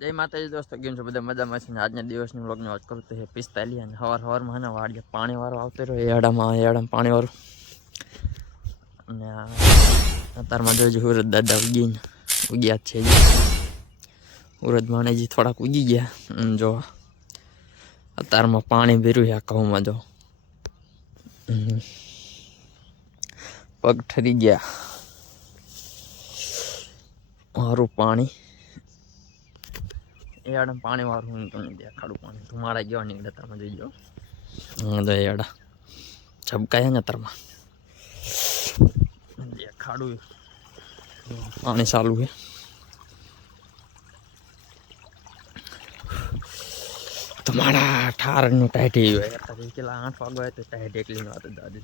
जय माताजी दोस्तों, केम छो बधा मजामां छे। આજના દિવસની વ્લોગની વાત કરું તો 45 અને હવારમાં હને વાડીએ પાણી વાળો આવતો રહ્યો એડામાં પાણી વાળું અને અત્યારમાં જોજો સુરત દાદા ઉગ્યા છે. સુરત માણેજી થોડાક ઉગી ગયા જો અત્યારમાં પાણી ભર્યું આ ઘઉંમાં જો પગ ઠરી ગયા મારું પાણી એડા पानी वाळू हूँ तुमने देखाड़ू पानी तुम्हारा गयो निकले तब जोई जो तो एड़ा झबकाया न तरमा देखाड़ू पानी चालू है। तुम्हारा 18 नु टाइट ही है तभी के 8 वागो है तो टाइट एकली नो तो दादी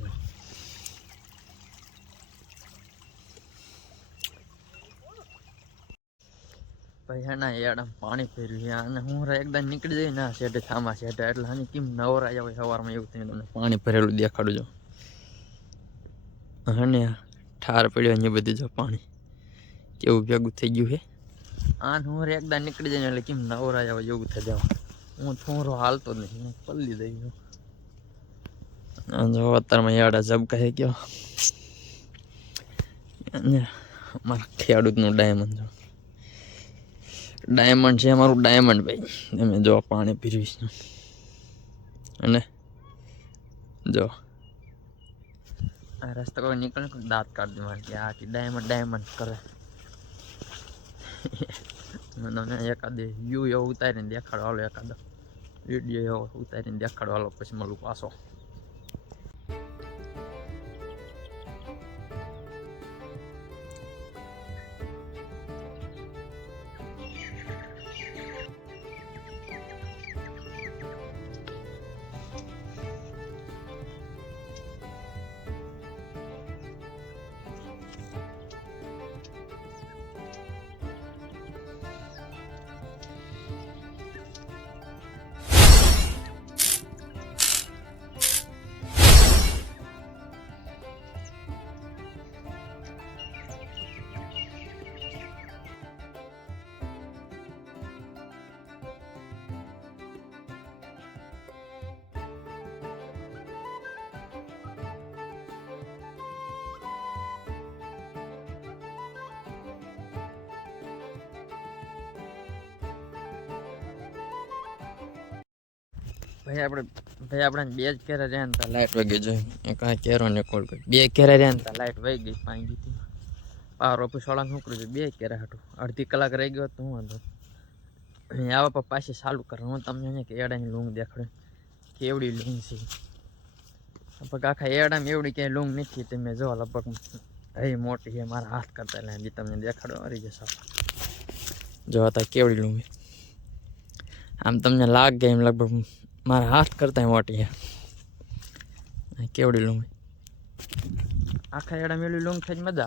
भाई है ना यार पानी फेर्યું અને હું એકદમ નીકળી જઈ ના શેઠે થામા શેઠે એટલે આની કેમ નવરા આવે સવારમાં એવું થઈને તમને પાણી ભરેલું દેખાડું જો અને ઠાર પડ્યો ને બધું જો પાણી કેવું ભેગું થઈ ગયું છે આન હું એકદમ નીકળી જઈને એટલે કેમ નવરા આવે એવું થઈ જાવ હું થોડો હાલતો જ નથી પલ્લી દઈ ગયો જો અત્યારમાં યાડા ઝબકા છે ગયો અને મારા ખેડૂતનું ડાયમંડ જો डायमंड है हमारू डायमंड भाई मैं जो पानी पीरी अने जो आ रास्ता को निकल दांत काट दी मार क्या कि डायमंड डायमंड करे मैंने एक आधे व्यू यो उतारी ने देखाड़ वालो एक आधो वीडियो यो उतारी ने देखाड़ वालो पछी मळू पाछो। भाई अपने बेज केरा रे तो लाइट वगी जो कहीं केरो ने कॉल कर बे केरा रे तो लाइट वही गई पाई गई थी पावर ऑफिस वाला શું કર્યું છે બે કેરા હટું અડધી કલાક રહી ગયો તો હું વાંધો આવા પર પાછી ચાલુ કર હું તમને ને કે એડાની લૂંગ દેખાડું કેવડી લૂંગ છે લગભગ આખા એડામાં એવડી ક્યાંય લૂંગ નથી તમે જો લગભગ એ મોટી છે મારા હાથ કરતા એટલે હજી તમને દેખાડો અરી જશે જો હતા કેવડી લૂંગ આમ તમને લાગે એમ લગભગ मारा हाथ करता है मोटी है केवड़ी लूंग आखा एड़ा मेली लूंग थे मजा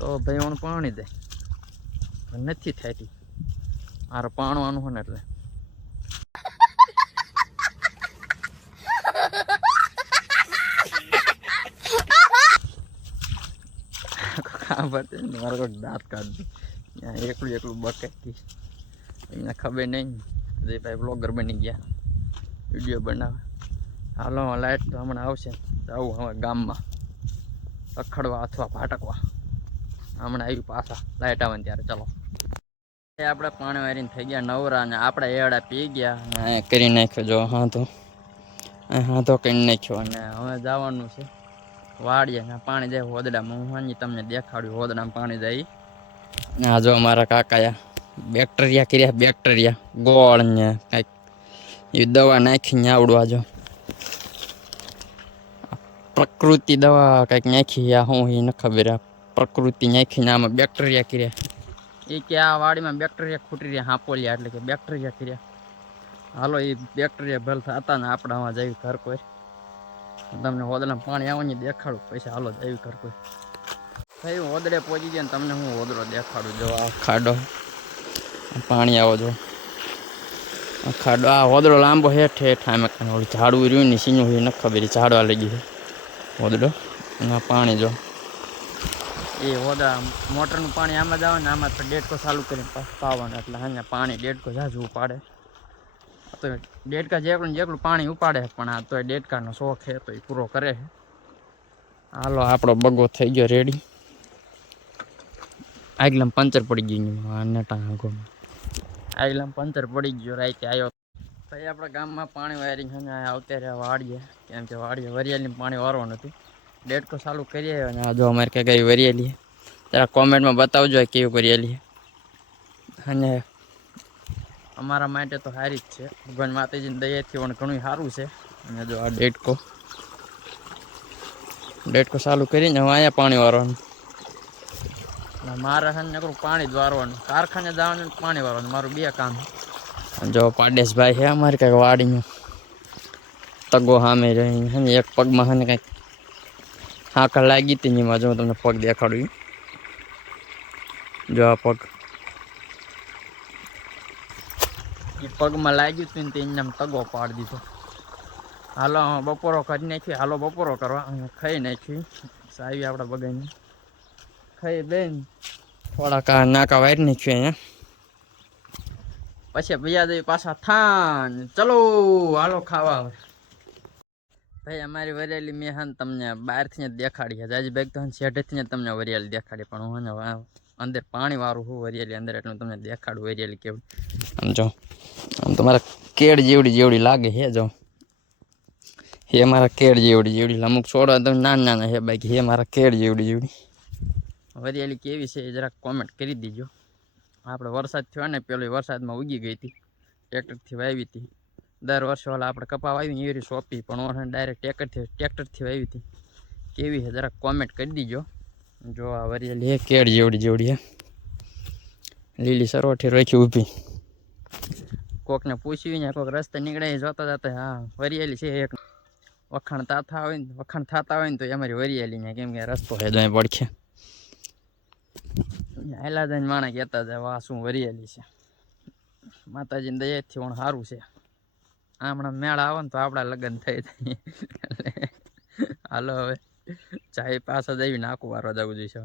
तो भाई हूँ पाणी दे नहीं थी मारे पाणवानु हो ने मारे को दांत काट दी एकलू एकलू बकेट की खबर नहीं जे भाई ब्लॉगर बनी गया वीडियो बनावे हालो लाइट तो हमने आवशे जाऊँ हम गाम में अखड़वा अथवा फाटकवा हमने आई पासा लाइट आवे त्यारे चलो आपणे पाणी वारीने थई गया नवरा ने आपणे एड़ा पी गया ने करी नाख्यो जो हाँ तो करी नाख्यो अने हवे जवानुं छे वाड़िए ने पाणी जाय होदडामां हूँ हांजी तमने देखाड्युं होदडामां पाणी जाय ने आ जो अमारा काकाया बैक्टेरिया कर्या बैक्टेरिया गोळ ने कईक ये दवा नाखी आवड़ू आजो प्रकृति दवा कईक नाखी या हूँ ही न खबर प्रकृति नाखी ने आमां बैक्टेरिया कर्या ये कि आ वाड़ी में बैक्टेरिया खूटी रह्या हापोलिया एटले के बैक्टेरिया कर्या हालो ये बैक्टेरिया भल थता ने आपणे आवा जावी घर कोई तमने होदड़ा पाणी आवनी देखाडू पछी हालो जावी घर कोई भाई होदड़े पहोंची गया तमने हूँ होदड़ो देखाडू जो आ खाडो पानी आवो जो खाडो आ होदड़ो लांबो हेठ हेठ आमे कने झाड़ू रह्युं ने सीणो हुई न खबर झाड़वा लगी है होदड़ो आ पानी जो એ હોદા મોટરનું પાણી આમાં જ આવે ને આમાં તો ડેડકો ચાલુ કરીને પાવાનું એટલે અહીંયા પાણી ડેડકો ઝાઝું ઉપાડે તો ડેડકા જેટલું પાણી ઉપાડે પણ આ તો ડેડકાનો શોખ છે તો એ પૂરો કરે છે. હાલો આપણો બગો થઈ ગયો રેડી. આગલામ પંચર પડી ગયું નટા આગોમાં આગલામ પંચર પડી ગયો રાતે આવ્યો. ભાઈ આપણા ગામમાં પાણી વાયરિંગ છે ને આવતા રહ્યા વાડીએ કેમ કે વાડીએ વરિયાળીમાં પાણી વારવાનું હતું. ડેડકો ચાલુ કરીએ અને આ જો અમારે ક્યાં કઈ વરિયાળી જરા કોમેન્ટમાં બતાવજો કેવી વરિયાળી અને અમારા માટે તો સારી જ છે. ભગવાન માતાજીની દયાથી પણ ઘણું સારું છે. અને જો આ ડેડકો ચાલુ કરીને હવે અહીંયા પાણી વારવાનું. મારે છે ને પાણી જ વારવાનું, કારખાને જવાનું પાણી વારવાનું, મારું 2 કામ. જો પાડેશભાઈ છે અમારે કંઈક વાડીમાં તગો સામે રહી છે ને એક પગમાં છે ને કંઈક હાંકળ લાગી હતી એમાં જો તમને પગ દેખાડું. જો આ પગ એ પગમાં લાગ્યું હતું ને તે એમ તગો પાડી દીધો. હાલો બપોરો કરી નાખી, હાલો બપોરો કરવા ખાઈ નાખી. સાવી આપણા બગાઈને ખાઈ બેન થોડાક નાકા વારી નાખ્યું અહીંયા. પછી બીજા દઈ પાછા થાન ચલો હાલો ખાવા. ભાઈ અમારી વરિયાળી મેં હા તમને બહારથી જ દેખાડી છે. જાજી બેગ તો શેઢેથી જ તમને વરિયાળી દેખાડી પણ હું અંદર પાણી વાળું હું વરિયાળી અંદર એટલે તમને દેખાડું વરિયાળી કેવું. આમ જો આમ તમારા કેળ જેવડી લાગે છે. જો હે મારા કેળ જેવડી અમુક છોડવા તો નાના છે બાકી હે મારા કેળ જેવડી વરિયાળી કેવી છે એ જરાક કોમેન્ટ કરી દીજો. આપણે વરસાદ થયો ને પેલો વરસાદમાં ઉગી ગઈ હતી, ટ્રેક્ટરથી વાવી હતી. દર વર્ષે ઓલા આપણે કપા વાવી એવી રીતે સોંપી પણ ઓને ડાયરેક્ટ ટ્રેક્ટરથી વાવી હતી. કેવી છે જરાક કોમેન્ટ કરી દીજો. જો આ વરિયાળી હે કેળ જેવડી હે લીલી સરોઠી રાખી ઊભી. કોકને પૂછ્યું ને કોઈક રસ્તે નીકળે જોતા જતા હા વરિયાળી છે એક વખાણ થતા હોય ને તો અમારી વરિયાળી ને કેમ કે રસ્તો છે જો પડખે હેલા જઈને માણસ કહેતા જાય વાહ શું વરિયાળી છે. માતાજીની દયાથી પણ સારું છે. હમણાં મેળા આવે ને તો આપણા લગ્ન થઈ જાય. હાલો હવે ચાય પાછા જઈ નાખું વારવા જવું જોઈએ.